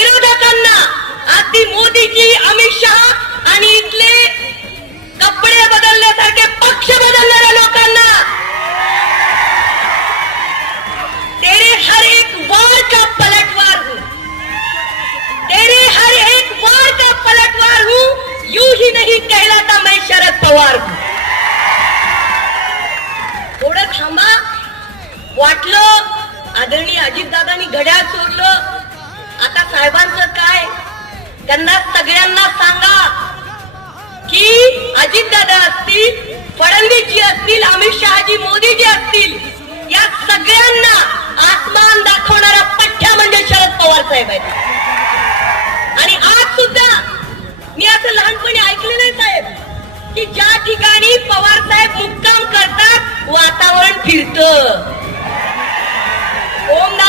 विरोधकांना अगदी मोदीजी, अमित शहा आणि इथले कपडे बदलण्यासारखे पक्ष बदलणाऱ्या लोकांना तेरे हर एक वार का पलटवार हूं, तेरे हर एक वार का पलटवार हूं, यूं ही नहीं कहलाता मैं शरद पवार हूं. थोडं थांबा. वाटलं आदरणीय अजितदादांनी घड्याळ सोडलं, आता साहेबांचं काय? त्यांना सगळ्यांना सांगा की अजितदादा असतील, फडणवीसजी असतील, अमित शहाजी, मोदीजी असतील, या सगळ्यांना आसमान दाखवणारा पठ्ठ्या म्हणजे शरद पवार साहेब आहेत. आणि आज सुद्धा मी असं लहानपणी ऐकलं नाही साहेब की ज्या ठिकाणी पवार साहेब मुक्काम करतात वातावरण फिरतं. ओम